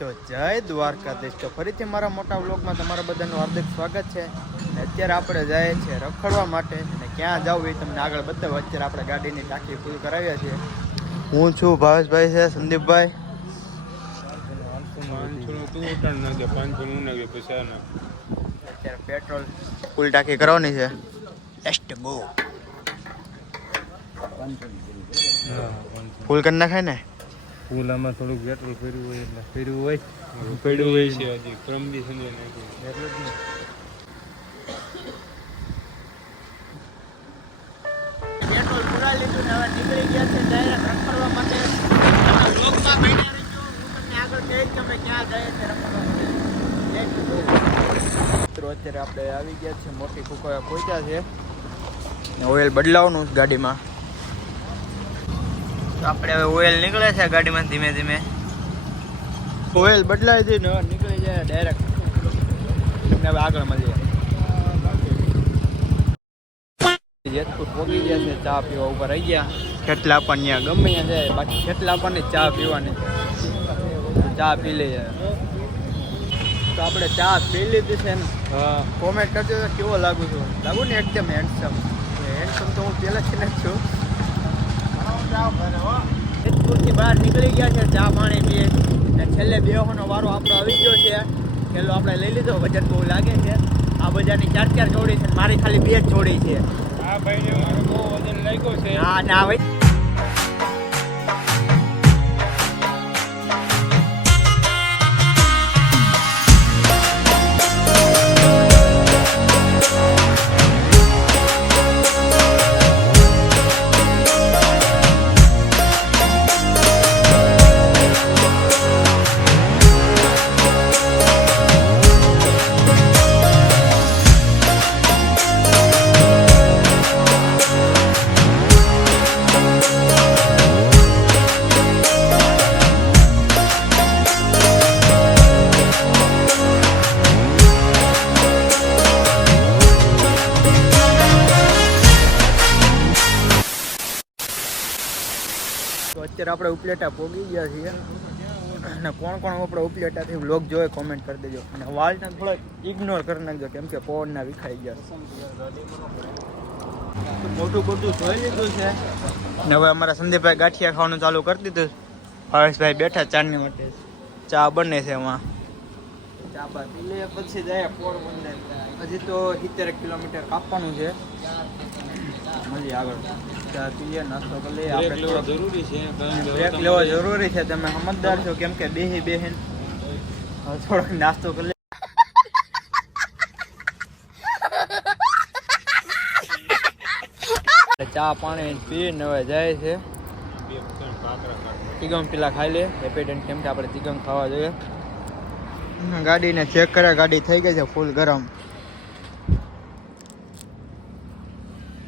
તો જય દ્વારકાધીશ. તો ફરીથી મારા મોટા વ્લોગમાં તમારા બધાનું હાર્દિક સ્વાગત છે. અને અત્યારે આપણે જઈએ છીએ રખડવા માટે અને ક્યાં જવું એ તમને આગળ બતાવો. અત્યારે આપણે ગાડીની ટાંકી ફૂલ કરાવ્યા છીએ. હું છું ભાવેશભાઈ છે, સંદીપભાઈ. અત્યારે પેટ્રોલ ફૂલ ટાંકી કરવાની છે. એસ્ટ ગો ફૂલ કરી નાખાય ને. ફૂલ આમાં થોડુંક પેટ્રોલ ફેરવું હોય એટલે ફેરવું હોય છે હજી ક્રમ બી સમજે નાખ્યું એટલે જ ને. પેટ્રોલ પૂરા લીધું ને હવે નીકળી ગયા છે ડાયરેક્ટ રખડવા માટે. વ્લોગમાં બન્યા રહેજો. હું તમને આગળ કહીશ કે અમે ક્યાં જઈએ છીએ રખડવા માટે. મિત્રો અત્યારે આપણે આવી ગયા છે, મોટી કુકવા પહોંચ્યા છે. ઓઇલ બદલાવવાનું ગાડીમાં. તો આપણે હવે ઓઇલ નીકળે છે ગાડીમાં ધીમે ધીમે. ઓઇલ બદલાવી દઈને નીકળી જાય ડાયરેક્ટ. તમને હવે આગળ મળીએ. જેતપુર પહોંચી ગયા છે, ચા પીવા ઉપર આવી ગયા. કેટલા પણ ત્યાં ગમે ત્યાં જાય, બાકી કેટલા પણ ચા પીવાની. ચા પી લઈએ. તો આપણે ચા પી લીધી છે ને. કોમેન્ટ કરજો તો કેવો લાગુ છું. લાગુ ને એકદમ હેન્ડસમ. હેન્ડસમ તો હું પહેલાંથી જ છું. જેતપુરથી બહાર નીકળી ગયા છે, ચા પાણી પીએ ને છેલ્લે બેહોનો વારો આપણો આવી ગયો છે. છેલ્લો આપણે લઈ લીધો. વજન બહુ લાગે છે. આ બજારની 4 જોડી છે, મારી ખાલી 2 જ જોડી છે. હા ભાઈ, બહુ વજન લાગ્યો છે. હા ના ભાઈ. તો અત્યારે આપણે ઉપલેટા પહોંચી ગયા છીએ. અને કોણ કોણ આપણે ઉપલેટાથી વ્લોગ જોવે કોમેન્ટ કરી દેજો. અને વાળને થોડાક ઇગ્નોર કરી નાખજો, કેમ કે પવનના વિખાઈ ગયા. મોટું બધું જોઈ લીધું છે. ને હવે અમારા સંદીપભાઈ ગાંઠિયા ખાવાનું ચાલુ કરી દીધું. ભાવેશભાઈ બેઠા ચાની માટે. ચા બને છે એમાં. ચા બા પી લે પછી જાય પોરબંદર. હજી તો 70 કિલોમીટર કાપવાનું છે. મળીએ આગળ. ચા પીએ, નાસ્તો કરી લઈએ. આપણે જરૂરી છે, બ્રેક લેવો જરૂરી છે. તમે સમજદાર છો, કેમ કે બેહીને થોડોક નાસ્તો કરી લઈએ. ચા પાણી પીને હવે જાય છે. ચિકન પેલા ખાઈ લે હેપીડન્ટ, કેમ કે આપણે ચિકન ખાવા જોઈએ. ગાડીને ચેક કરે, ગાડી થઈ ગઈ છે ફૂલ ગરમ.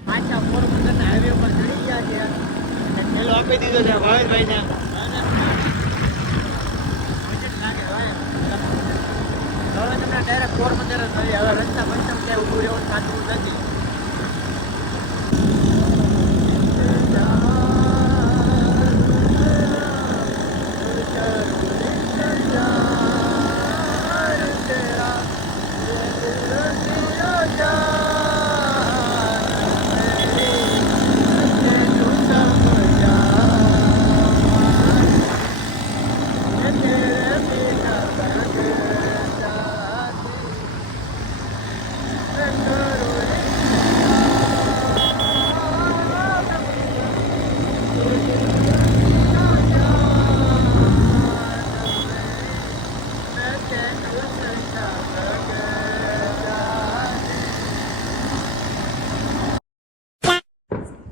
પાછા પોરબંદરના હાઈવે પર ચડી ગયા છે અને થેલો આપી દીધો છે ભાવેશભાઈને. હવે તમને ડાયરેક્ટ પોરબંદર જ મળીએ. હવે રસ્તા પંચમ ક્યાંય ઊભું રહેવું સાચું નથી.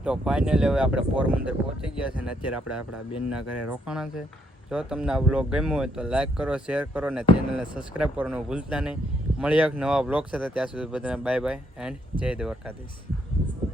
તો ફાઇનલી હવે આપણે પોરબંદર પહોંચી ગયા છે ને અત્યારે આપણે આપણા બેનના ઘરે રોકાણા છે. જો તમને આ વ્લોગ ગમ્યો હોય તો લાઈક કરો, શેર કરો ને ચેનલને સબસ્ક્રાઈબ કરવાનું ભૂલતા નહીં. મળીએ એક નવા વ્લોગ સાથે. ત્યાં સુધી બધાને બાય બાય એન્ડ જય દ્વારકાધીશ.